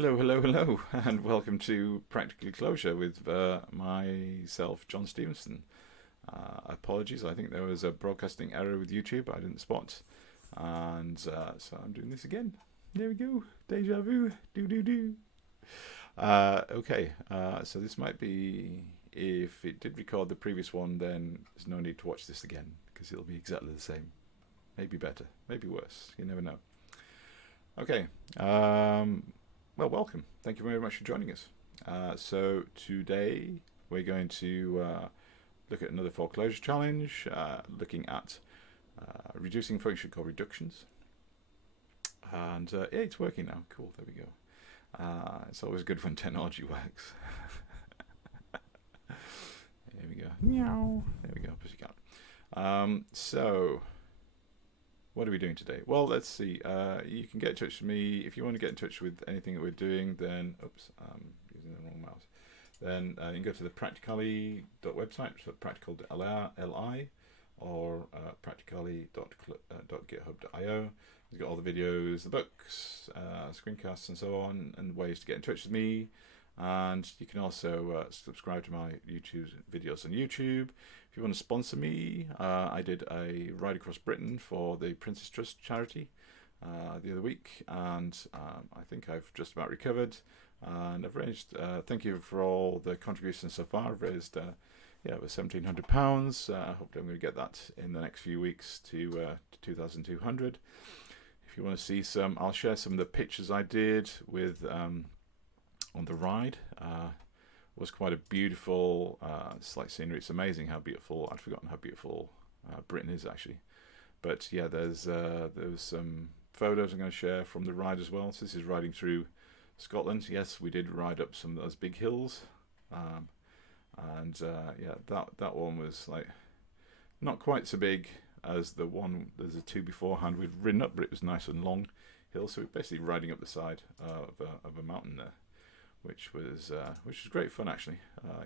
Hello, hello, hello, and welcome to Practically Clojure with myself, John Stevenson. Apologies, I think there was a broadcasting error with YouTube I didn't spot, and so I'm doing this again. There we go, deja vu, do. So this might be, if it did record the previous one, then there's no need to watch this again, because it'll be exactly the same. Maybe better, maybe worse, you never know. Okay, well, welcome. Thank you very much for joining us. So today we're going to look at another 4Clojure challenge, looking at reducing a function called reductions. And yeah, it's working now. Cool, there we go. It's always good when technology works. There we go. Meow. There we go, pussycat. So what are we doing today? Well, let's see. You can get in touch with me if you want to get in touch with anything that we're doing. Then, oops, I'm using the wrong mouse. Then you can go to the Practicalli.website, so practical.li, or practicalli.github.io. It's got all the videos, the books, screencasts, and so on, and ways to get in touch with me. And you can also subscribe to my YouTube videos on YouTube. If you want to sponsor me, I did a ride across Britain for the Prince's Trust charity the other week, and I think I've just about recovered. And I've raised, thank you for all the contributions so far. I've raised, yeah, it was £1,700. I hope I'm going to get that in the next few weeks to 2,200. If you want to see some, I'll share some of the pictures I did with on the ride. It was quite a beautiful slight scenery. It's amazing how beautiful. I'd forgotten how beautiful Britain is actually. But yeah, there's some photos I'm going to share from the ride as well. So this is riding through Scotland. Yes, we did ride up some of those big hills, and yeah, that one was like not quite so big as the one. There's a two beforehand we'd ridden up, but it was nice and long hill. So we're basically riding up the side of a mountain there, which was great fun actually.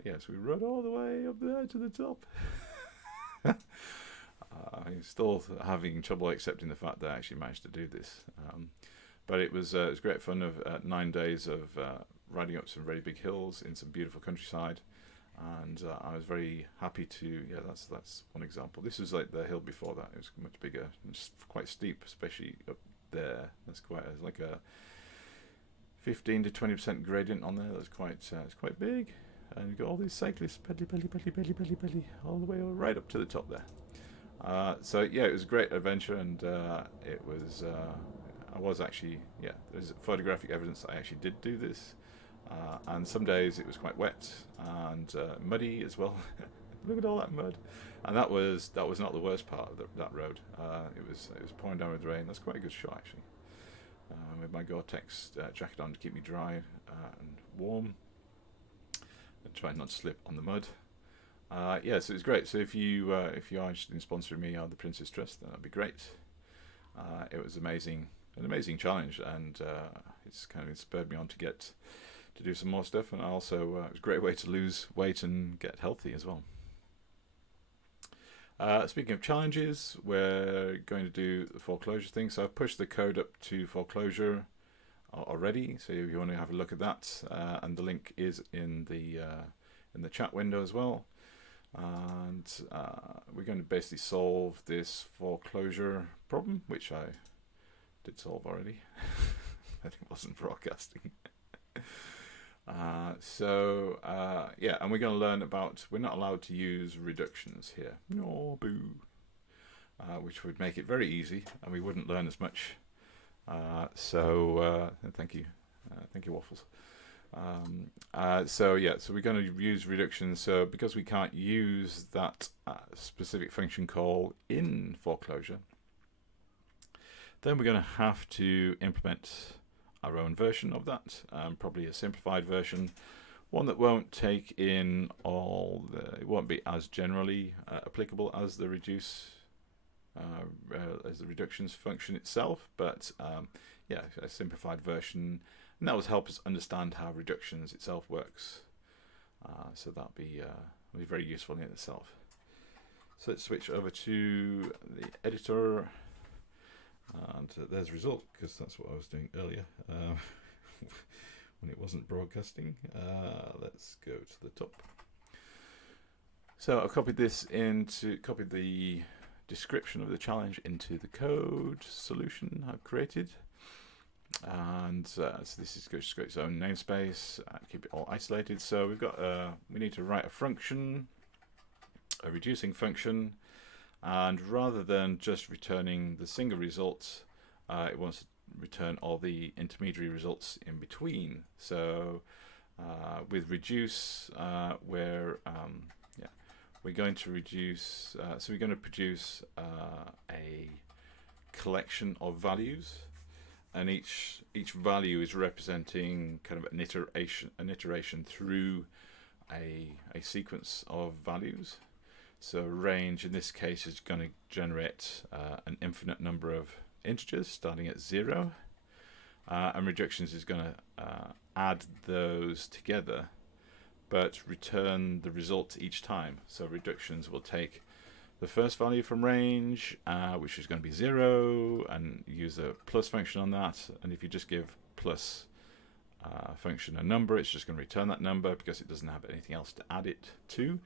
Yes, we rode all the way up there to the top. I'm still having trouble accepting the fact that I actually managed to do this, but it was great fun of 9 days of riding up some very big hills in some beautiful countryside, and I was very happy to. Yeah, that's one example. This was like the hill before that. It was much bigger and just quite steep, especially up there. That's like a 15 to 20% gradient on there. That's quite it's quite big, and you've got all these cyclists pedally all the way right up to the top there. So yeah, it was a great adventure, and it was I was actually, yeah, there's photographic evidence that I actually did do this, and some days it was quite wet and muddy as well. Look at all that mud, and that was not the worst part of that road. It was pouring down with rain. That's quite a good shot actually. With my Gore-Tex jacket on to keep me dry and warm, and try not to slip on the mud. Yeah, so it's great. So if you are interested in sponsoring me on the Prince's Trust, then that'd be great. It was an amazing challenge, and it's kind of spurred me on to do some more stuff, and also it was a great way to lose weight and get healthy as well. Speaking of challenges, we're going to do the 4Clojure thing. So I've pushed the code up to 4Clojure already. So if you want to have a look at that, and the link is in the chat window as well. And we're going to basically solve this 4Clojure problem, which I did solve already. I think it wasn't broadcasting. Yeah, and we're going to learn about, we're not allowed to use reductions here. No, boo. Which would make it very easy, and we wouldn't learn as much. Thank you. Thank you, Waffles. So we're going to use reductions. So because we can't use that specific function call in 4Clojure, then we're going to have to implement our own version of that, probably a simplified version, one that won't take in it won't be as generally applicable as the reductions function itself, but yeah, a simplified version, and that will help us understand how reductions itself works. So that'll be very useful in itself. So let's switch over to the editor. And there's a result, because that's what I was doing earlier. when it wasn't broadcasting. Let's go to the top. So I've copied the description of the challenge into the code solution I've created. And so this is just got its own namespace, keep it all isolated. So we've got we need to write a function, a reducing function, and rather than just returning the single results, it wants to return all the intermediary results in between. So with reduce, we're going to reduce. So we're going to produce a collection of values. And each value is representing kind of an iteration through a sequence of values. So range in this case is going to generate an infinite number of integers starting at 0, and reductions is going to add those together, but return the result each time. So reductions will take the first value from range, which is going to be 0, and use a plus function on that. And if you just give plus function a number, it's just going to return that number because it doesn't have anything else to add it to.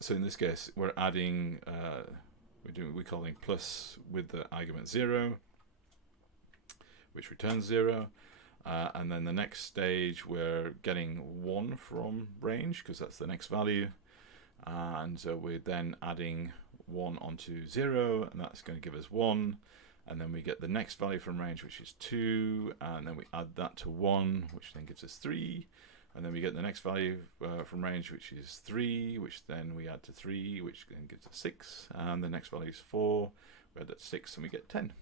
So in this case, we're adding, we're calling plus with the argument 0, which returns 0. And then the next stage, we're getting 1 from range because that's the next value. And so we're then adding 1 onto 0, and that's going to give us 1. And then we get the next value from range, which is 2, and then we add that to 1, which then gives us 3. And then we get the next value from range, which is 3, which then we add to 3, which then gives us 6. And the next value is 4. We add that to 6, and we get 10.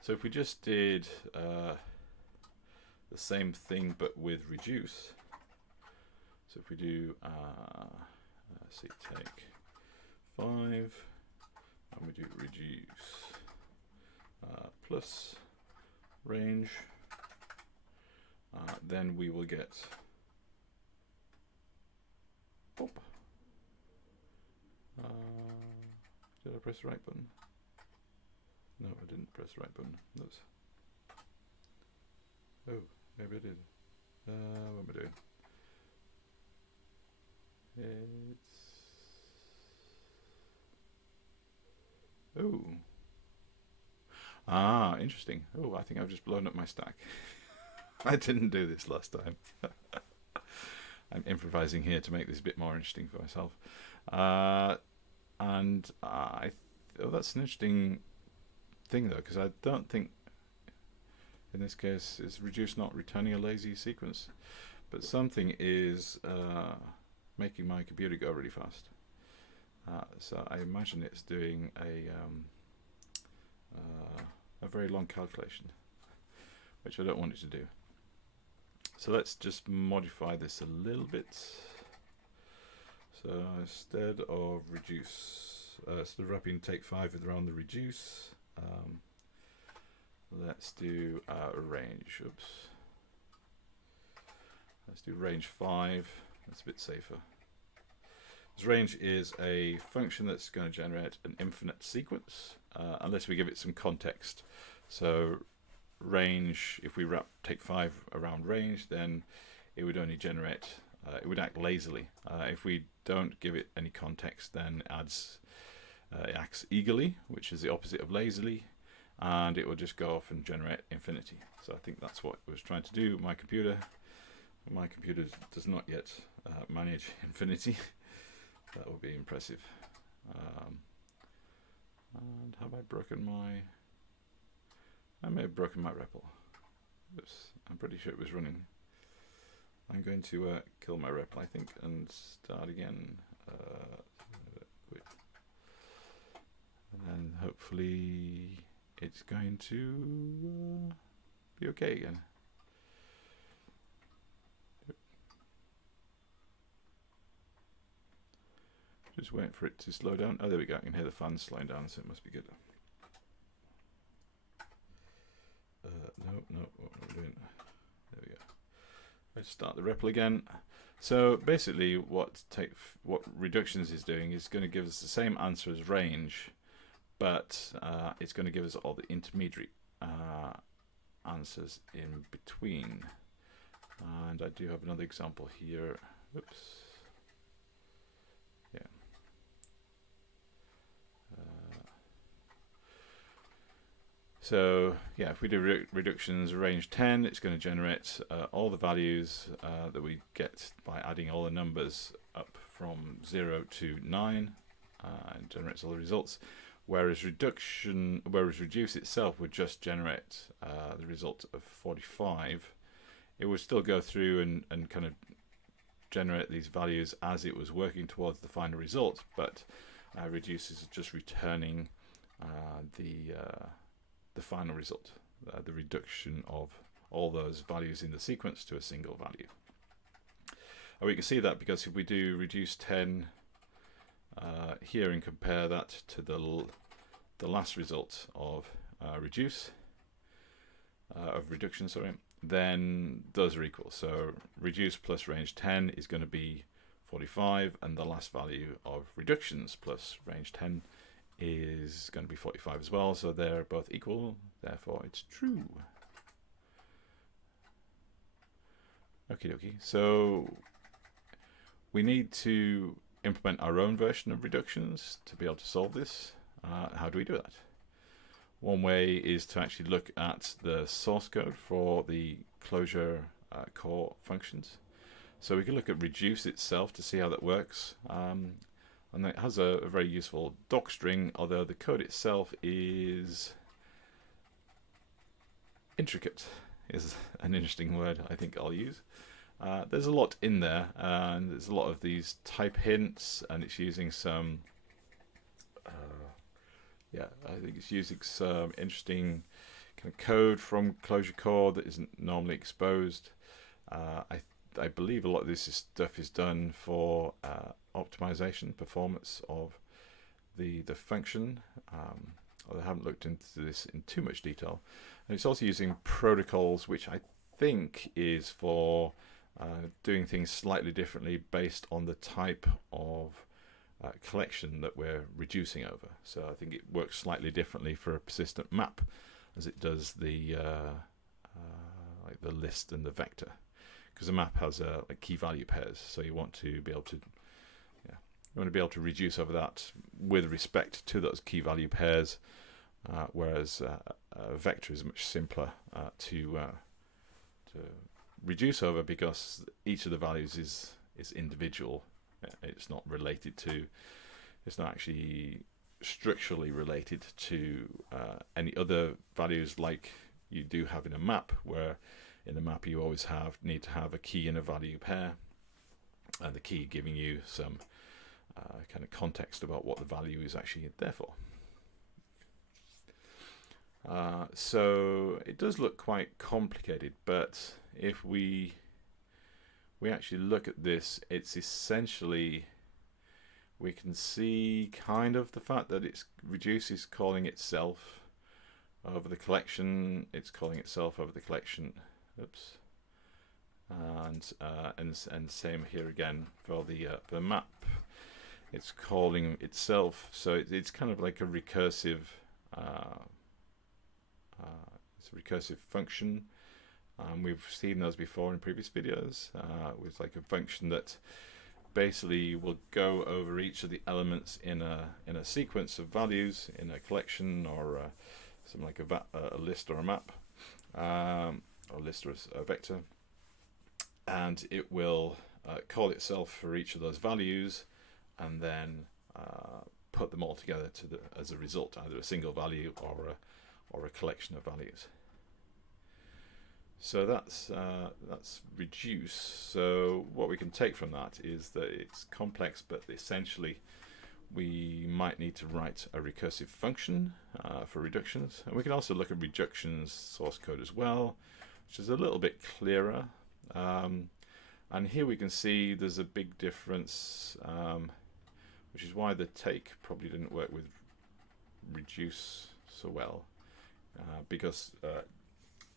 So if we just did the same thing but with reduce, so if we do, let's see, take 5, and we do reduce plus range, then we will get, did I press the right button? No, I didn't press the right button. Oops. Oh, maybe I did. What am I doing? Interesting. Oh, I think I've just blown up my stack. I didn't do this last time. I'm improvising here to make this a bit more interesting for myself. That's an interesting thing though, because I don't think in this case is reduce not returning a lazy sequence, but something is making my computer go really fast. So I imagine it's doing a very long calculation, which I don't want it to do. So let's just modify this a little bit. So instead of reduce, instead of wrapping take 5 around the reduce, let's do range. Oops. Let's do range 5. That's a bit safer. This range is a function that's going to generate an infinite sequence, unless we give it some context. So range, if we wrap take 5 around range, then it would only generate, it would act lazily. If we don't give it any context, then it acts eagerly, which is the opposite of lazily, and it will just go off and generate infinity. So I think that's what it was trying to do. My computer does not yet manage infinity. That would be impressive. And have I broken my... I may have broken my REPL. Oops, I'm pretty sure it was running. I'm going to kill my REPL, I think, and start again. Quit. And then hopefully it's going to be okay again. Just wait for it to slow down. Oh, there we go. I can hear the fans slowing down, so it must be good. No, what am I doing? There we go. Let's start the REPL again. So basically, what reductions is doing is going to give us the same answer as range, but it's going to give us all the intermediary answers in between. And I do have another example here. Oops. Yeah. So yeah, if we do reductions range 10, it's going to generate all the values that we get by adding all the numbers up from 0 to 9, and generates all the results. Whereas reduce itself would just generate the result of 45. It would still go through and kind of generate these values as it was working towards the final result, but reduce is just returning the final result, the reduction of all those values in the sequence to a single value. And we can see that because if we do reduce 10 here and compare that to the last result of reduction, sorry, then those are equal. So reduce plus range 10 is going to be 45, and the last value of reductions plus range 10 is going to be 45 as well. So they're both equal, therefore it's true. Okie dokie. So we need to implement our own version of reductions to be able to solve this. How do we do that? One way is to actually look at the source code for the Clojure core functions. So we can look at reduce itself to see how that works. And it has a very useful doc string, although the code itself is intricate, is an interesting word I think I'll use. There's a lot in there, and there's a lot of these type hints, and it's using some I think it's using some interesting kind of code from Clojure core that isn't normally exposed. I believe a lot of this stuff is done for optimization, performance of the function. Although I haven't looked into this in too much detail. And it's also using protocols, which I think is for doing things slightly differently based on the type of collection that we're reducing over. So I think it works slightly differently for a persistent map as it does the like the list and the vector, because a map has like key value pairs. So you want to be able to reduce over that with respect to those key value pairs, whereas a vector is much simpler to reduce over, because each of the values is individual. It's not related to, it's not actually structurally related to any other values like you do have in a map, where in a map you always need to have a key and a value pair, and the key giving you some kind of context about what the value is actually there for. So it does look quite complicated, but if we actually look at this, it's essentially, we can see kind of the fact that it's reduce is calling itself over the collection, it's calling itself over the collection, oops, and same here again for the map, it's calling itself. So it's kind of like a recursive it's a recursive function. We've seen those before in previous videos, with like a function that basically will go over each of the elements in a sequence of values in a collection, or something like a list or a map, or a list or a vector, and it will call itself for each of those values, and then put them all together as a result, either a single value or a collection of values. So that's reduce. So what we can take from that is that it's complex, but essentially we might need to write a recursive function for reductions. And we can also look at reductions source code as well, which is a little bit clearer. And here we can see there's a big difference, which is why the take probably didn't work with reduce so well, because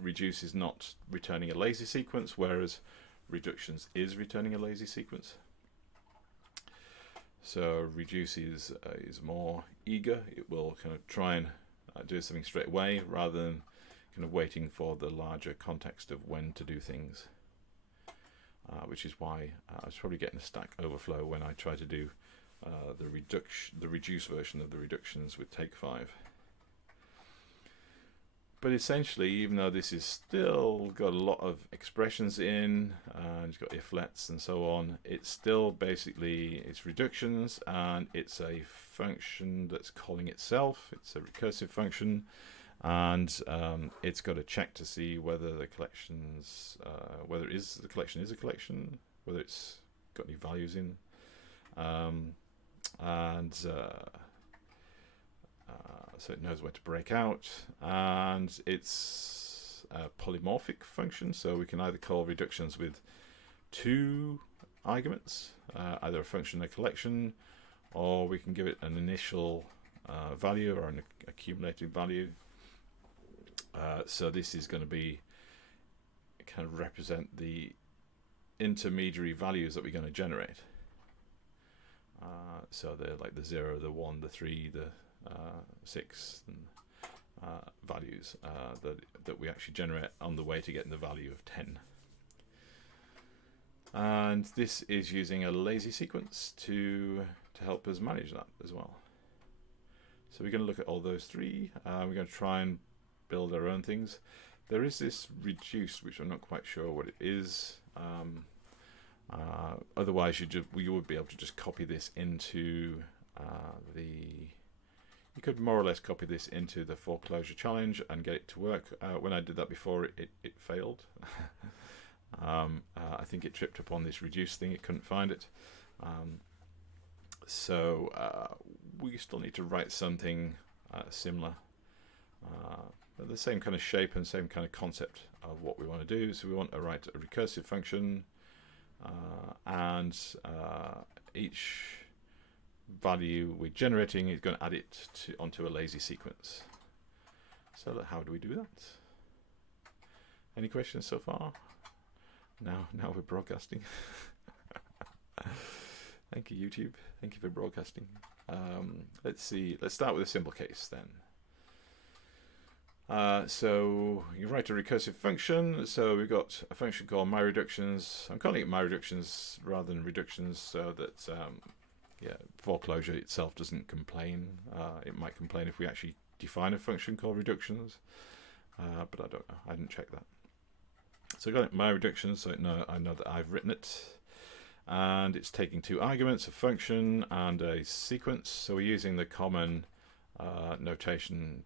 reduce is not returning a lazy sequence, whereas reductions is returning a lazy sequence. So reduce is more eager. It will kind of try and do something straight away rather than kind of waiting for the larger context of when to do things, which is why I was probably getting a stack overflow when I try to do the reduced version of the reductions with take 5. But essentially, even though this is still got a lot of expressions in, and it's got if-lets and so on, it's still basically, it's reductions, and it's a function that's calling itself. It's a recursive function, and it's got to check to see whether the collections, whether the collection is a collection, whether it's got any values in, so it knows where to break out, and it's a polymorphic function, so we can either call reductions with 2 arguments, either a function or a collection, or we can give it an initial value or an accumulated value. So this is going to be kind of represent the intermediary values that we're going to generate. So they're like the 0, the 1, the 3, the 6 and, values that we actually generate on the way to getting the value of 10. And this is using a lazy sequence to help us manage that as well. So we're going to look at all those 3. We're going to try and build our own things. There is this reduce, which I'm not quite sure what it is. Otherwise, you would be able to just copy this into you could more or less copy this into the 4Clojure challenge and get it to work. When I did that before, it failed. I think it tripped upon this reduce thing, it couldn't find it. So we still need to write something similar, but the same kind of shape and same kind of concept of what we want to do. So we want to write a recursive function, and each value we're generating is going to add it onto a lazy sequence. So how do we do that? Any questions so far? Now we're broadcasting. Thank you, YouTube. Thank you for broadcasting. Let's see. Let's start with a simple case then. So you write a recursive function. So we've got a function called myReductions. I'm calling it myReductions rather than reductions, so that yeah, 4Clojure itself doesn't complain. It might complain if we actually define a function called reductions, but I don't know. I didn't check that. So I got it myReductions, so I know that I've written it, and it's taking 2 arguments, a function and a sequence. So we're using the common notation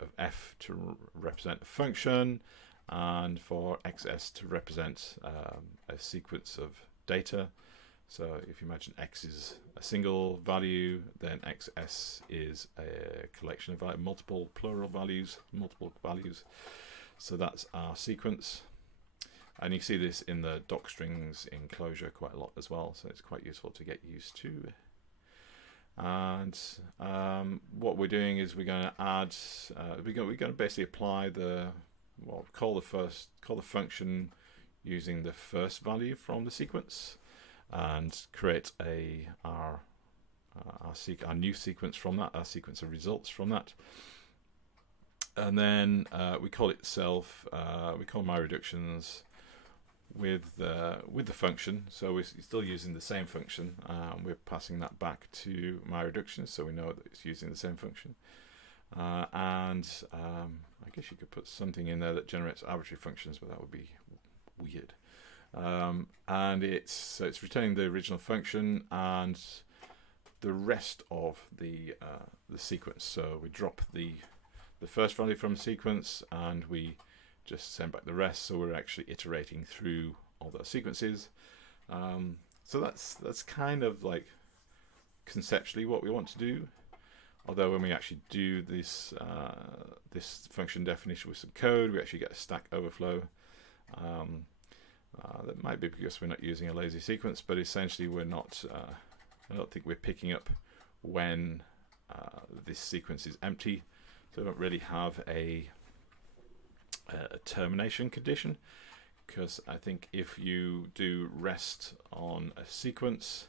of f to represent a function, and for xs to represent a sequence of data. So if you imagine x is a single value, then xs is a collection of multiple plural values, multiple values. So that's our sequence. And you see this in the doc strings in Clojure quite a lot as well, so it's quite useful to get used to. And what we're doing is we're going to add, we're going to basically apply call the function using the first value from the sequence, and create our new sequence from that, our sequence of results from that. And then we call it self. We call myReductions with the function. So we're still using the same function. We're passing that back to myReductions, so we know that it's using the same function. And I guess you could put something in there that generates arbitrary functions, but that would be weird. And it's returning the original function and the rest of the sequence. So we drop the first value from the sequence, and we just send back the rest. So we're actually iterating through all those sequences. So that's kind of like conceptually what we want to do. Although when we actually do this function definition with some code, we actually get a stack overflow. That might be because we're not using a lazy sequence, but essentially we're not. I don't think we're picking up when this sequence is empty, so we don't really have a termination condition. Because I think if you do rest on a sequence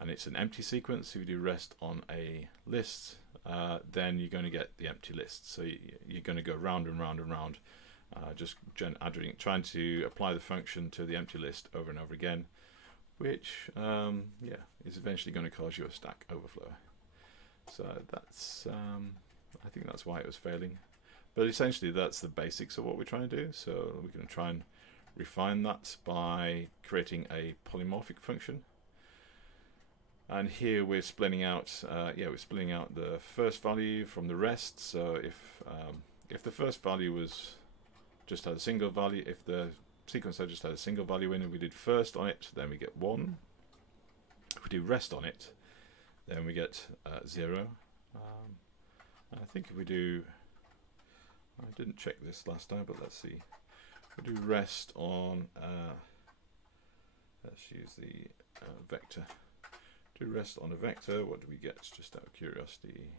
and it's an empty sequence, if you do rest on a list, then you're going to get the empty list. So you're going to go round and round and round, just trying to apply the function to the empty list over and over again, which is eventually going to cause you a stack overflow. So that's I think that's why it was failing. But essentially that's the basics of what we're trying to do. So we're going to try and refine that by creating a polymorphic function. And here we're splitting out the first value from the rest. So if the first value was just had a single value, if the sequence had just had a single value in and we did first on it, then we get 1. If we do rest on it, then we get 0. I think if we do, I didn't check this last time, but let's see. If we do rest on, let's use the vector. Do rest on a vector, what do we get, just out of curiosity?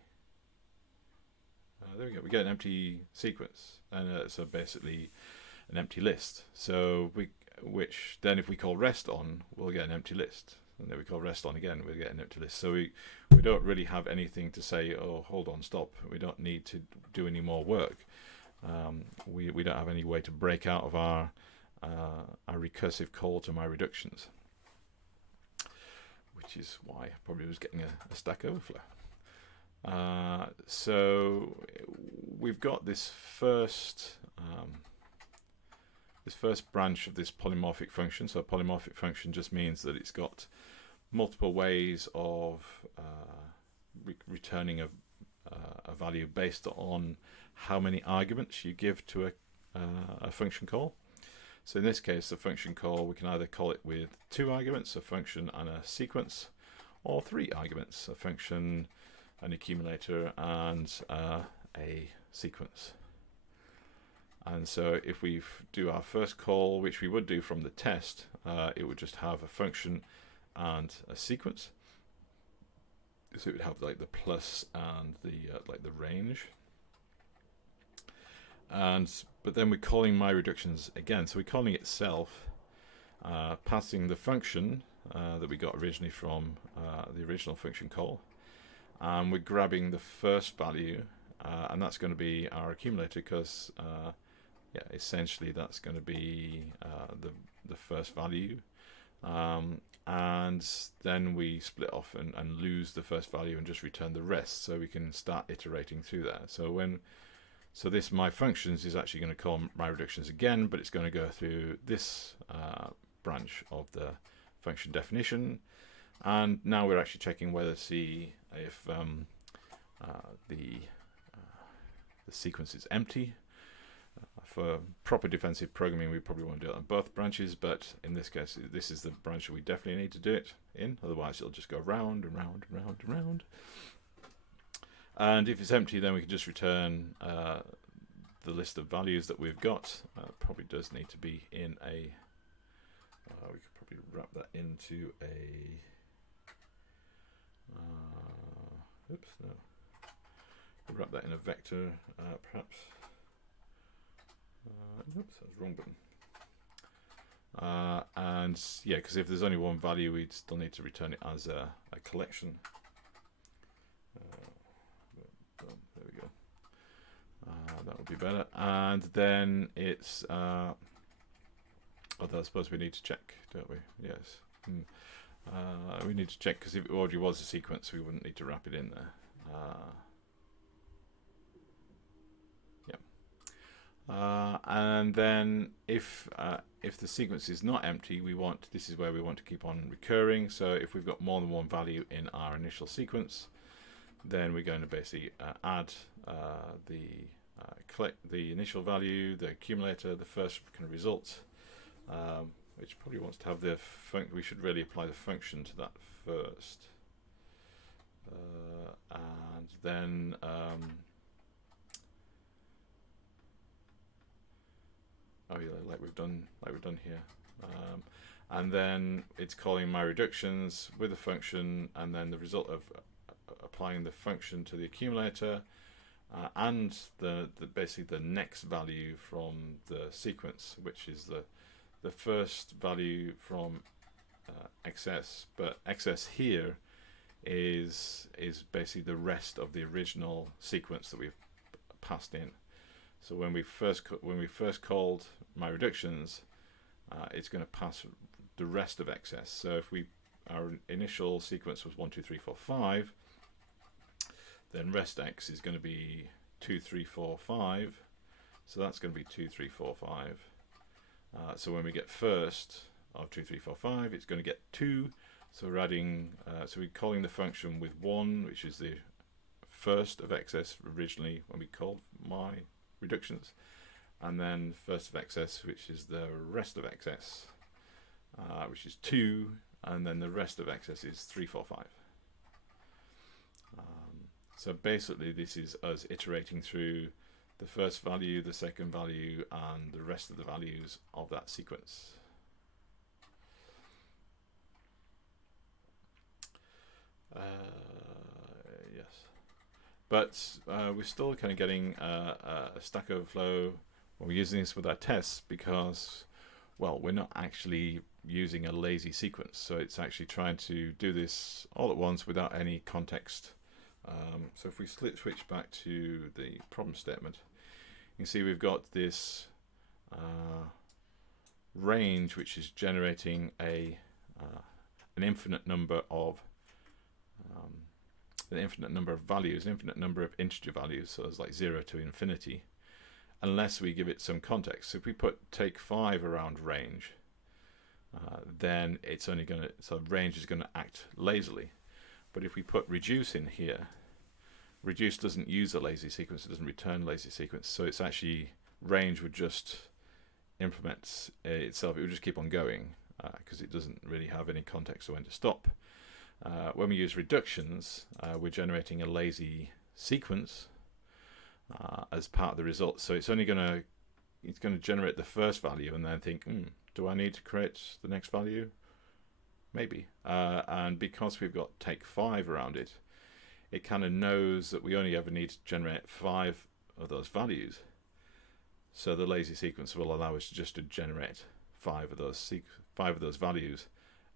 There we go, we get an empty sequence, and so basically an empty list. So which then if we call rest on, we'll get an empty list. And then we call rest on again, we'll get an empty list. So we don't really have anything to say, oh, hold on, stop. We don't need to do any more work. We don't have any way to break out of our recursive call to my reductions, which is why I probably was getting a stack overflow. So we've got this first branch of this polymorphic function. So a polymorphic function just means that it's got multiple ways of returning a value based on how many arguments you give to a function call. So in this case, the function call, we can either call it with 2 arguments, a function and a sequence, or 3 arguments, a function, an accumulator, and a sequence. And so if we do our first call, which we would do from the test, it would just have a function and a sequence. So it would have like the plus and the range. But then we're calling my reductions again. So we're calling itself, passing the function that we got originally from the original function call, and we're grabbing the first value, and that's going to be our accumulator, because essentially that's going to be the first value, and then we split off and lose the first value and just return the rest, so we can start iterating through that. So this my functions is actually going to call my reductions again, but it's going to go through this branch of the function definition, and now we're actually checking whether to see if the sequence is empty. For proper defensive programming, we probably want to do it on both branches, but in this case, this is the branch that we definitely need to do it in. Otherwise, it'll just go round and round and round and round. And if it's empty, then we can just return the list of values that we've got. Probably does need to be in a. We could probably wrap that into a. Oops, no. We'll wrap that in a vector, perhaps. Oops, that was the wrong button. And yeah, because if there's only one value, we'd still need to return it as a collection. There we go. That would be better. And then it's. Although I suppose we need to check, don't we? Yes. We need to check, because if it already was a sequence, we wouldn't need to wrap it in there. And then if the sequence is not empty, this is where we want to keep on recurring. So if we've got more than one value in our initial sequence, then we're going to basically add the initial value, the accumulator, the first kind of result, which probably wants to have the we should really apply the function to that first, and then like we've done here, and then it's calling my reductions with a function, and then the result of applying the function to the accumulator, and basically the next value from the sequence, which is the first value from XS, but XS here is basically the rest of the original sequence that we've passed in. So when we first called my reductions, it's going to pass the rest of excess. So if our initial sequence was 1 2 3 4 5, then rest x is going to be 2 3 4 5. So that's going to be 2 3 4 5. So when we get first of 2 3 4 5, it's going to get 2. So we're adding, so we're calling the function with 1, which is the first of excess originally when we called my reductions, and then first of excess, which is the rest of excess, which is 2, and then the rest of excess is 3 4 5. So basically this is us iterating through the first value, the second value, and the rest of the values of that sequence. Yes, but we're still kind of getting a Stack Overflow when we're using this with our tests, because, well, we're not actually using a lazy sequence, so it's actually trying to do this all at once without any context. So if we switch back to the problem statement, you can see we've got this range which is generating an infinite number of values, an infinite number of integer values, so it's like 0 to infinity, unless we give it some context. So if we take 5 around range, then it's only going to, so range is going to act lazily. But if we put reduce in here, reduce doesn't use a lazy sequence, it doesn't return lazy sequence, so it's actually, range would just implement itself, it would just keep on going, because it doesn't really have any context of when to stop. When we use reductions, we're generating a lazy sequence as part of the result, so it's only going to generate the first value and then think, do I need to create the next value? Maybe. And because we've got take 5 around it, it kind of knows that we only ever need to generate 5 of those values. So the lazy sequence will allow us just to generate 5 of those values,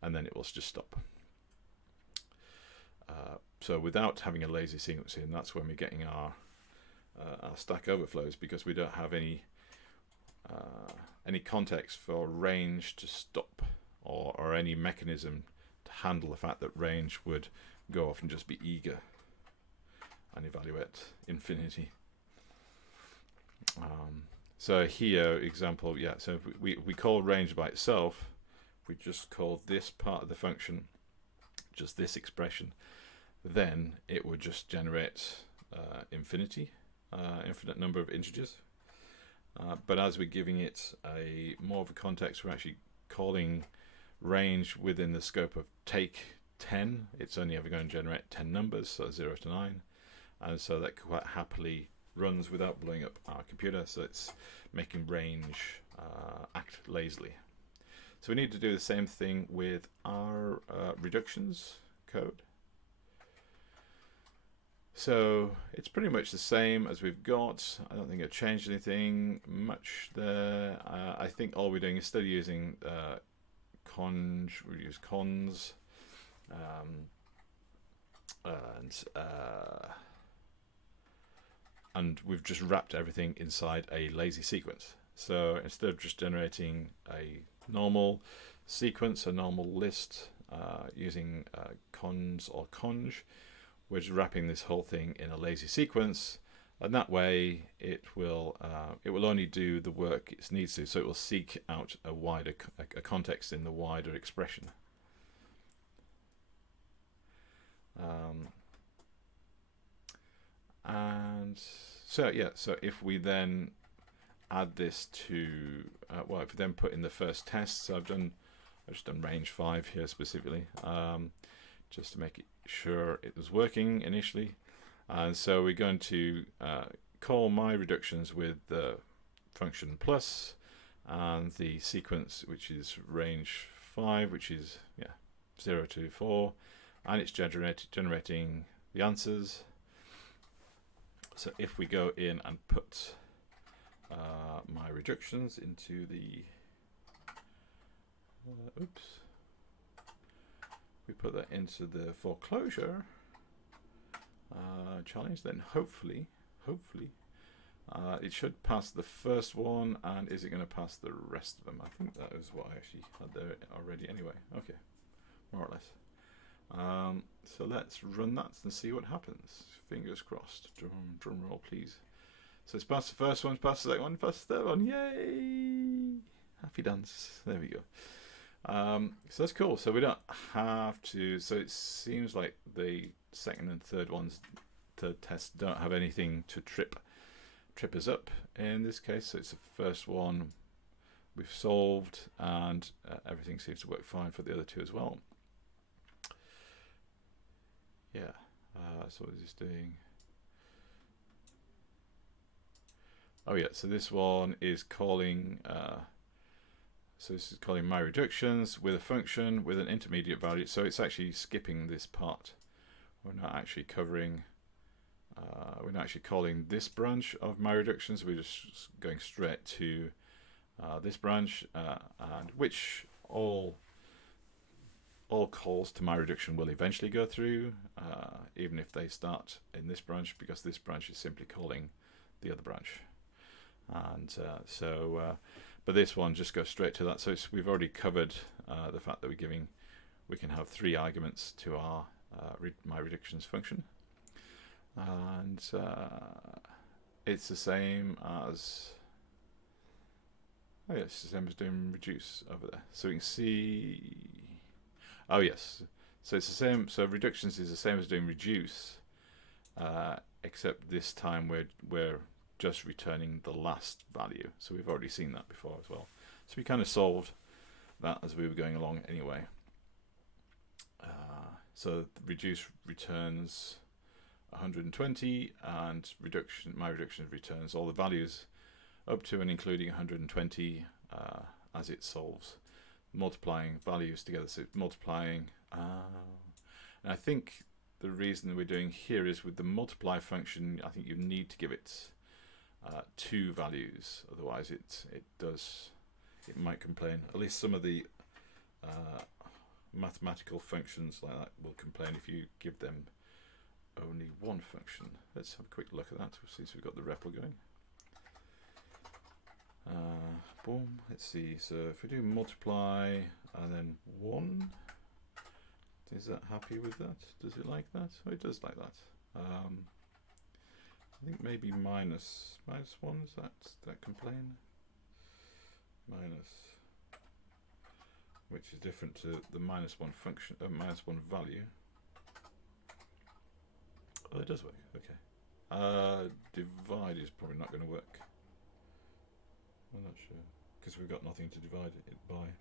and then it will just stop. So without having a lazy sequence in, that's when we're getting our stack overflows, because we don't have any context for range to stop, or any mechanism to handle the fact that range would go off and just be eager and evaluate infinity. So here, example, yeah, so if we call range by itself, we just call this part of the function, just this expression, then it would just generate infinite number of integers. But as we're giving it more of a context, we're actually calling range within the scope of take 10. It's only ever going to generate 10 numbers, so 0 to 9. And so that quite happily runs without blowing up our computer, so it's making range act lazily. So we need to do the same thing with our reductions code. So it's pretty much the same as we've got. I don't think I've changed anything much there. I think all we're doing is still using conj, we use cons, and we've just wrapped everything inside a lazy sequence. So instead of just generating a normal sequence, a normal list using cons or conj, we're just wrapping this whole thing in a lazy sequence, and that way it will only do the work it needs to. So it will seek out a context in the wider expression. And so yeah, so if we then add this to well, if we then put in the first test, so I've just done range 5 here specifically, just to make it sure it was working initially. And so we're going to call my reductions with the function plus, and the sequence, which is range 5, which is 0 to 4, and it's generating the answers. So if we go in and put my reductions into the we put that into the four-clojure challenge, then hopefully it should pass the first one. And is it going to pass the rest of them? I think that is what I actually had there already anyway. Okay, more or less. So let's run that and see what happens. Fingers crossed. Drum roll, please. So it's passed the first one, passed the second one, passed the third one. Yay! Happy dance. There we go. So that's cool. So we don't have to. So it seems like the second and third tests don't have anything to trip us up in this case. So it's the first one we've solved, and everything seems to work fine for the other two as well. Yeah. So what is this doing? Oh yeah. So this one is calling. So this is calling my reductions with a function with an intermediate value. So it's actually skipping this part. We're not actually covering. We're not actually calling this branch of my reductions. We're just going straight to this branch, and which all calls to my reduction will eventually go through, even if they start in this branch, because this branch is simply calling the other branch. And but this one just goes straight to that. So we've already covered the fact that we can have 3 arguments to our my reductions function, and it's the same as it's the same as doing reduce over there. So we can see, oh yes, so it's the same. So reductions is the same as doing reduce, except this time we're just returning the last value. So we've already seen that before as well. So we kind of solved that as we were going along anyway. So reduce returns 120, and my reduction returns all the values up to and including 120 as it solves, multiplying values together. So it's multiplying. And I think the reason we're doing here is with the multiply function, I think you need to give it 2 values, otherwise it might complain. At least some of the mathematical functions like that will complain if you give them only 1 function. Let's have a quick look at that. We'll see if we've got the REPL going. Boom. Let's see. So if we do multiply and then 1, is that happy with that? Does it like that? Oh, it does like that. I think maybe minus 1, is that complain? Minus, which is different to the -1 function, -1 value. Oh, it does work. Okay. Divide is probably not going to work. I'm not sure, because we've got nothing to divide it by.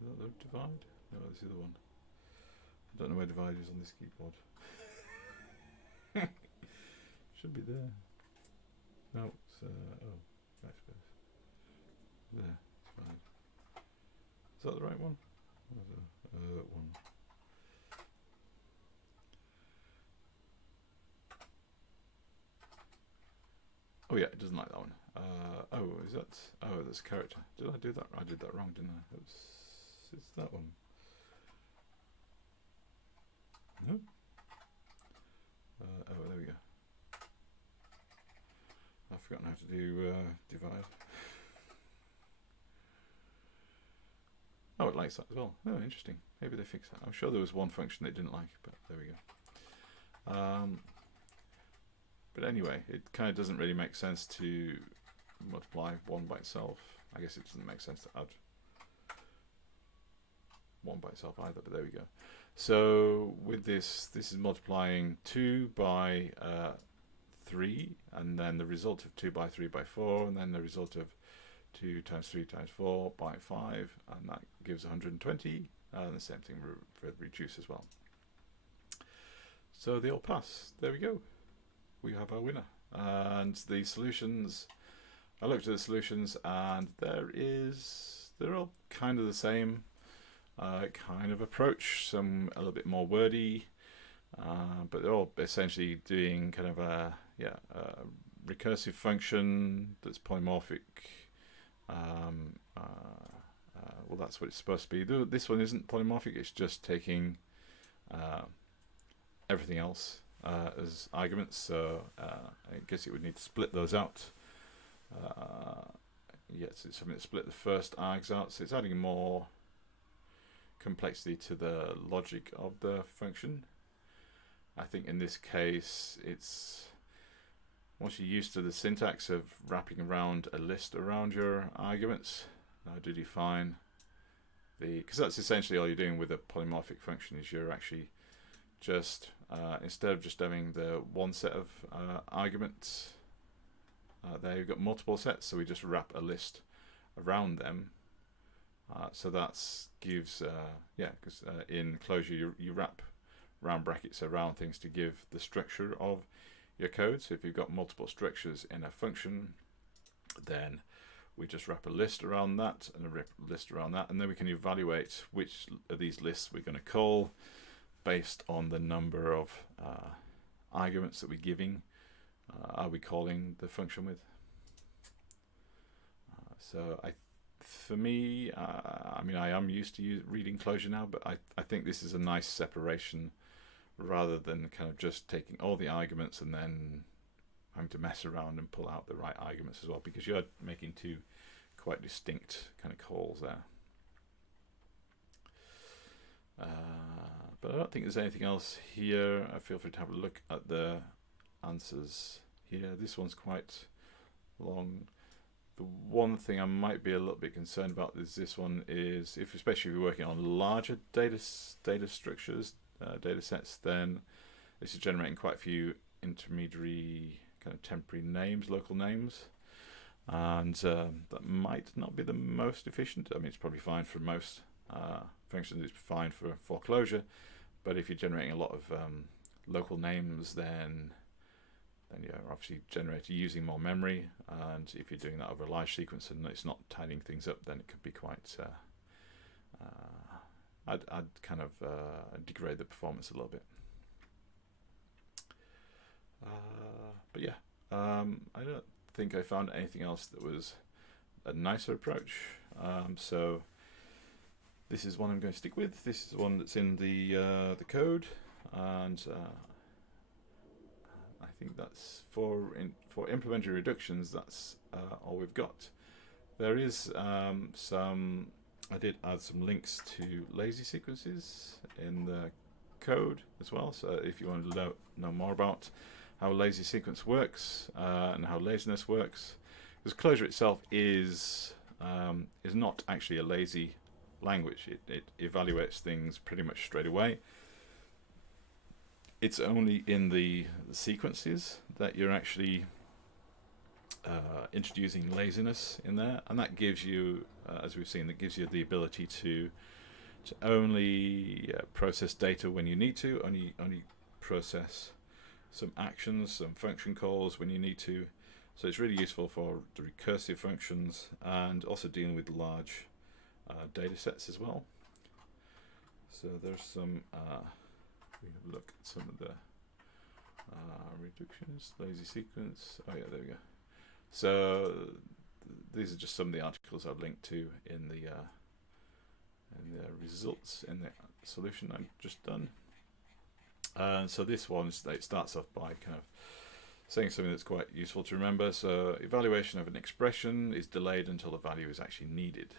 Is that the divide? No, this is the one. I don't know where divide is on this keyboard. Should be there. No, it's oh, backspace. There, divide. Is that the right one? One. Oh yeah, it doesn't like that one. Oh, is that? Oh, this character. Did I do that? I did that wrong, didn't I? It's that one. No. Oh, there we go. I've forgotten how to do divide. Oh, it likes that as well. Oh, interesting. Maybe they fixed that. I'm sure there was one function they didn't like, but there we go. But anyway, it kind of doesn't really make sense to multiply 1 by itself. I guess it doesn't make sense to add 1 by itself either, but there we go. So with this is multiplying 2 by 3, and then the result of 2 by 3 by 4, and then the result of 2 times 3 times 4 by 5, and that gives 120, and the same thing for reduce as well. So they all pass. There we go. We have our winner. And the solutions, I looked at the solutions, and they're all kind of the same kind of approach, some a little bit more wordy, but they're all essentially doing kind of a recursive function that's polymorphic. well, that's what it's supposed to be. This one isn't polymorphic, it's just taking everything else as arguments, so I guess it would need to split those out. Yes, it's something to split the first args out, so it's adding more complexity to the logic of the function. I think in this case, it's once you're used to the syntax of wrapping around a list around your arguments, to define the, because that's essentially all you're doing with a polymorphic function, is you're actually just instead of just having the one set of arguments, there you've got multiple sets, so we just wrap a list around them. So that gives, because in Clojure you wrap round brackets around things to give the structure of your code. So if you've got multiple structures in a function, then we just wrap a list around that and a list around that, and then we can evaluate which of these lists we're going to call based on the number of arguments that we're giving. Are we calling the function with? So for me, I mean, I am used to reading Clojure now, but I think this is a nice separation rather than kind of just taking all the arguments and then having to mess around and pull out the right arguments as well, because you're making two quite distinct kind of calls there. But I don't think there's anything else here. Feel free to have a look at the answers here. This one's quite long. The one thing I might be a little bit concerned about is this one is, especially if you're working on larger data structures, data sets, then this is generating quite a few intermediary kind of temporary names, local names, and that might not be the most efficient. I mean, it's probably fine for most functions. It's fine for 4Clojure, but if you're generating a lot of local names, then you're obviously using more memory, and if you're doing that over a large sequence and it's not tidying things up, then it could be quite I'd kind of degrade the performance a little bit. But yeah, I don't think I found anything else that was a nicer approach. So this is one I'm going to stick with. This is the one that's in the code, and I think that's for implementing reductions. That's all we've got. There is some. I did add some links to lazy sequences in the code as well. So if you want to know more about how lazy sequence works and how laziness works, because Clojure itself is not actually a lazy language. It evaluates things pretty much straight away. It's only in the sequences that you're actually introducing laziness in there, and that gives you, as we've seen, that gives you the ability to only process data when you need to, only process some actions, some function calls when you need to. So it's really useful for the recursive functions and also dealing with large data sets as well. So there's some, we have a look at some of the reductions, lazy sequence. Oh yeah, there we go. So these are just some of the articles I've linked to in the results in the solution I've just done. So this one, it starts off by kind of saying something that's quite useful to remember. So evaluation of an expression is delayed until the value is actually needed.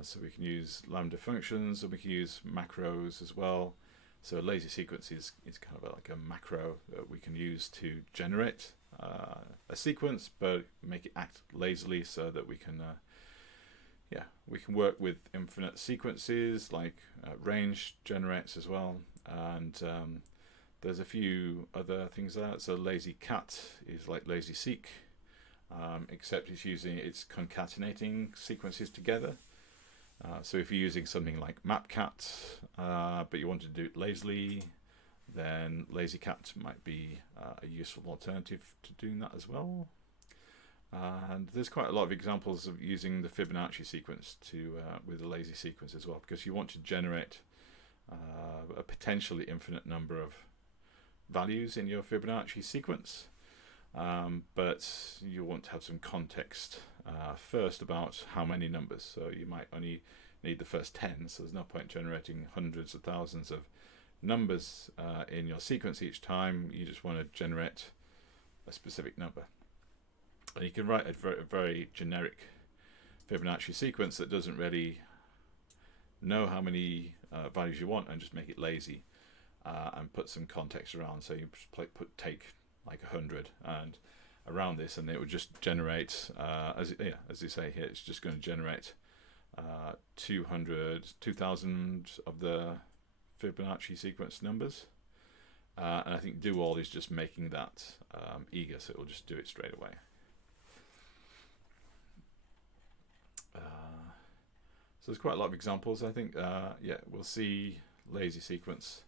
So we can use lambda functions, and we can use macros as well. So lazy sequence is kind of like a macro that we can use to generate a sequence, but make it act lazily so that we can we can work with infinite sequences like range generates as well. And there's a few other things there. So lazy cat is like lazy seek, except it's concatenating sequences together. So if you're using something like mapcat, but you want to do it lazily, then lazy cat might be a useful alternative to doing that as well. And there's quite a lot of examples of using the Fibonacci sequence with a lazy sequence as well, because you want to generate a potentially infinite number of values in your Fibonacci sequence, but you want to have some context first about how many numbers. So you might only need the first 10, so there's no point generating hundreds of thousands of numbers in your sequence each time. You just want to generate a specific number. And you can write a very generic Fibonacci sequence that doesn't really know how many values you want and just make it lazy and put some context around. So you take like 100 and around this, and it would just generate, as you say here, it's just going to generate 2,000 of the Fibonacci sequence numbers. And I think do all is just making that eager, so it will just do it straight away. So there's quite a lot of examples. I think, yeah, we'll see lazy sequence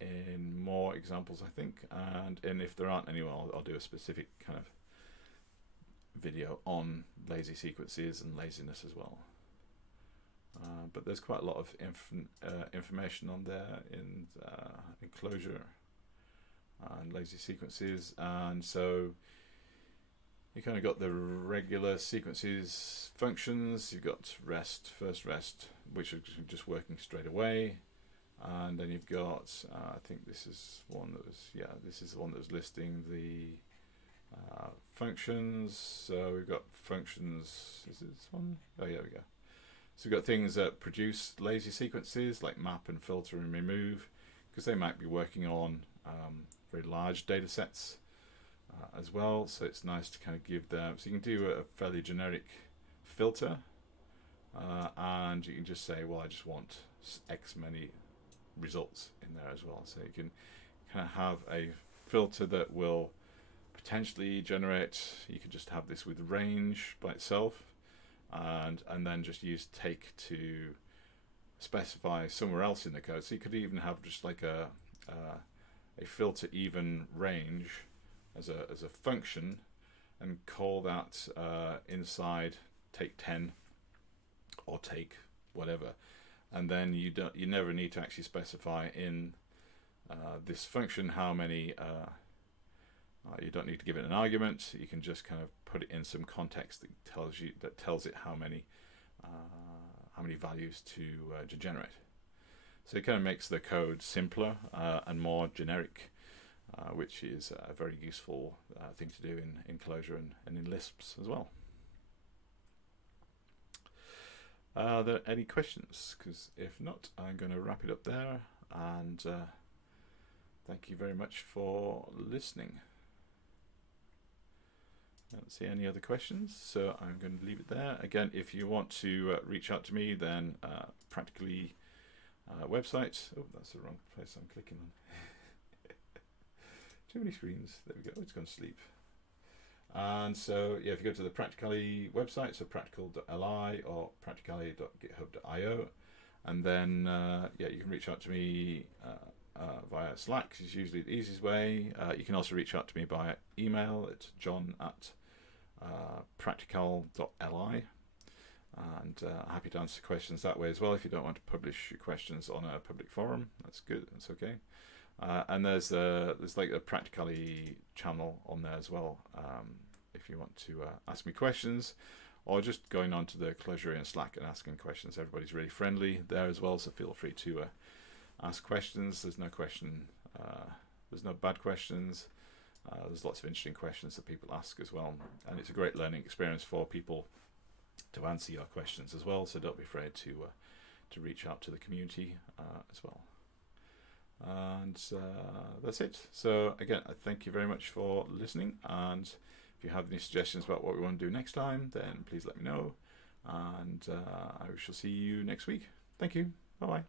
in more examples, I think. And if there aren't any, I'll do a specific kind of video on lazy sequences and laziness as well. But there's quite a lot of information on there in Clojure and lazy sequences. And so you kind of got the regular sequences functions. You've got rest, first rest, which are just working straight away. And then you've got, I think this is one that was, yeah, this is the one that was listing the functions. So we've got functions, is it this one? Oh, yeah, we go. So we've got things that produce lazy sequences like map and filter and remove, because they might be working on very large data sets as well. So it's nice to kind of give them, so you can do a fairly generic filter and you can just say, well, I just want X many results in there as well. So you can kind of have a filter that will potentially generate, you could just have this with range by itself, and then just use take to specify somewhere else in the code. So you could even have just like a filter even range as a function and call that inside take 10 or take whatever, and then you never need to actually specify in this function how many. You don't need to give it an argument. You can just kind of put it in some context that tells it how many values to generate. So it kind of makes the code simpler and more generic, which is a very useful thing to do in Clojure and in Lisps as well. Are there any questions? Because if not, I'm going to wrap it up there, and thank you very much for listening. I don't see any other questions, so I'm going to leave it there. Again, if you want to reach out to me, then Practicalli website. Oh, that's the wrong place I'm clicking on. Too many screens. There we go. It's gone to sleep. And so, yeah, if you go to the Practicalli website, so practical.li or practicalli.github.io, and then, yeah, you can reach out to me via Slack, is usually the easiest way. You can also reach out to me by email at john@practical.li, and happy to answer questions that way as well. If you don't want to publish your questions on a public forum, that's good, that's okay. And there's like a Practicalli channel on there as well, if you want to ask me questions, or just going on to the Clojure and Slack and asking questions. Everybody's really friendly there as well, so feel free to ask questions. There's no question, there's no bad questions. There's lots of interesting questions that people ask as well, and it's a great learning experience for people to answer your questions as well. So don't be afraid to reach out to the community as well. And that's it. So again, I thank you very much for listening, and if you have any suggestions about what we want to do next time, then please let me know, and I shall see you next week. Thank you. Bye bye.